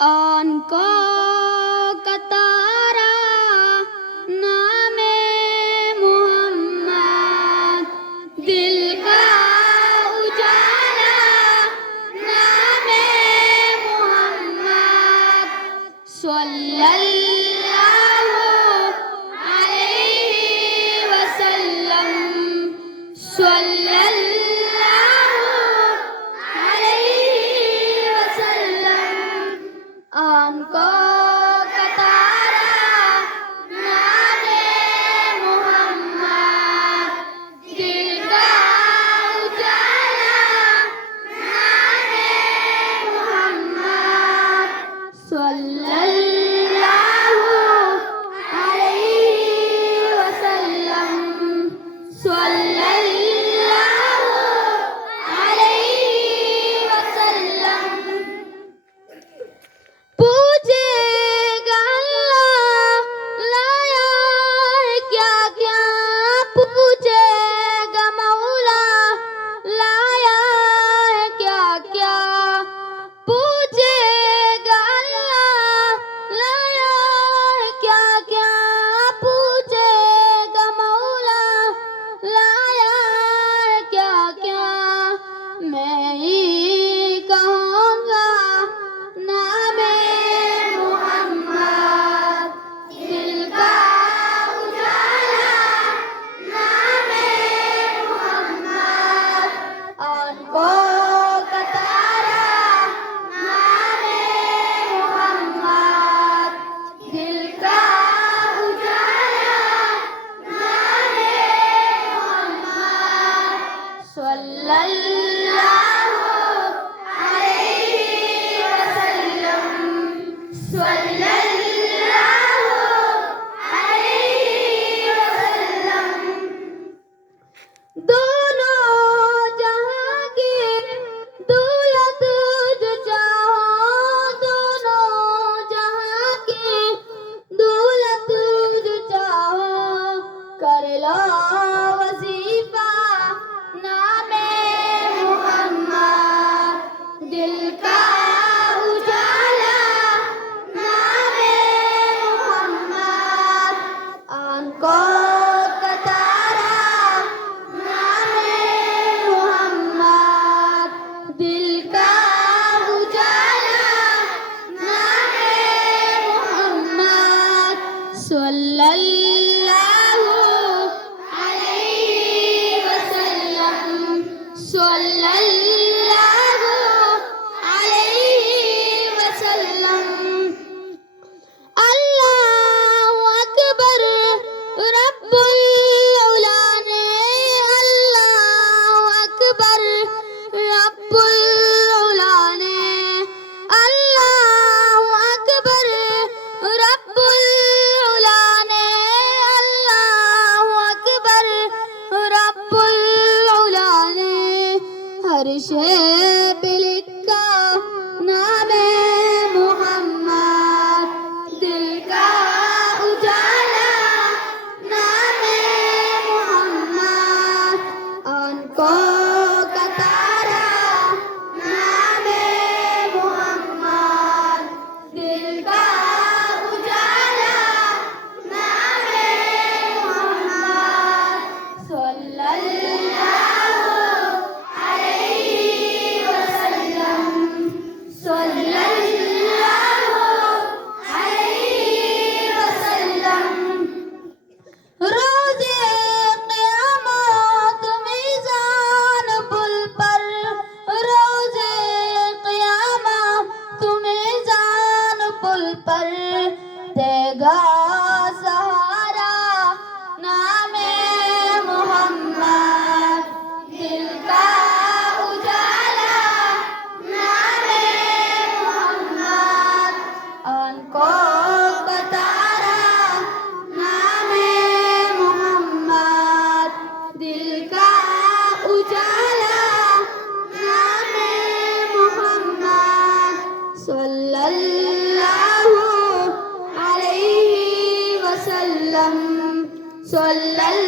उनको कतारा नामे मोहम्मद, दिल का उजाला नामे मोहम्मद, सल्लल्लाहु अलैहि वसल्लम, सल्लल्लाहु अलैहि वसल्लम। उनको कतारा नामे मोहम्मद, दिल का उजाला नामे मोहम्मद, सल्लल्लाहु अलैहि वसल्लम, सल्लल्लाहु अलैहि वसल्लम। पूछेगा अल्लाह लाया है क्या क्या, पूछेगा मौला लाया है क्या क्या, पूछेगा अल्लाह लाया है क्या क्या, पूछेगा मौला लाया है क्या क्या। मैं ही कहूँगा नामे मोहम्मद, दिल का उजाला नामे मोहम्मद, उनको कतारा नामे मोहम्मद, दिल का उजाला नामे मोहम्मद, सल्लल्लाहु अलैहि वसल्लम, सल्लल्लाहु अलैहि वसल्लम। दोनों जहां की दौलत जो चाहो, दोनों जहां की दौलत जो चाहो, कर लो वजीफा नामे मोहम्मद, दिल का उजाला नामे मोहम्मद, उनको कतारा नामे मोहम्मद, दिल का उजाला नामे मोहम्मद, सल्लल्लाहु अलैहि वसल्लम, सल्लल्लाहु अलैहि वसल्लम। अल्लाहु अकबर रब्बुल औला ने, अल्लाहु अकबर रब्बुल औला ने, अल्लाहु अकबर रब्बुल औला ने, अल्लाहु अकबर रब्बुल औला ने। हर शे पे लिखा नामे मोहम्मद, दिल का उजाला नामे मोहम्मद, उनको कतारा नामे मोहम्मद, दिल का उजाला नामे मोहम्मद, सल्लल्लाहु अलैहि वसल्लम, सल्लल्लाहु अलैहि वसल्लम। रोज़े क़यामत मीज़ान पुल पर, रोज़े क़यामत मीज़ान पुल पर, देगा सहारा नामे मोहम्मद, दिल का उजाला नामे मोहम्मद, उनको कतारा नामे मोहम्मद, दिल का उजाला नामे मोहम्मद, सल्लल्लाहु अलैहि वसल्लम, सल्लल्लाहु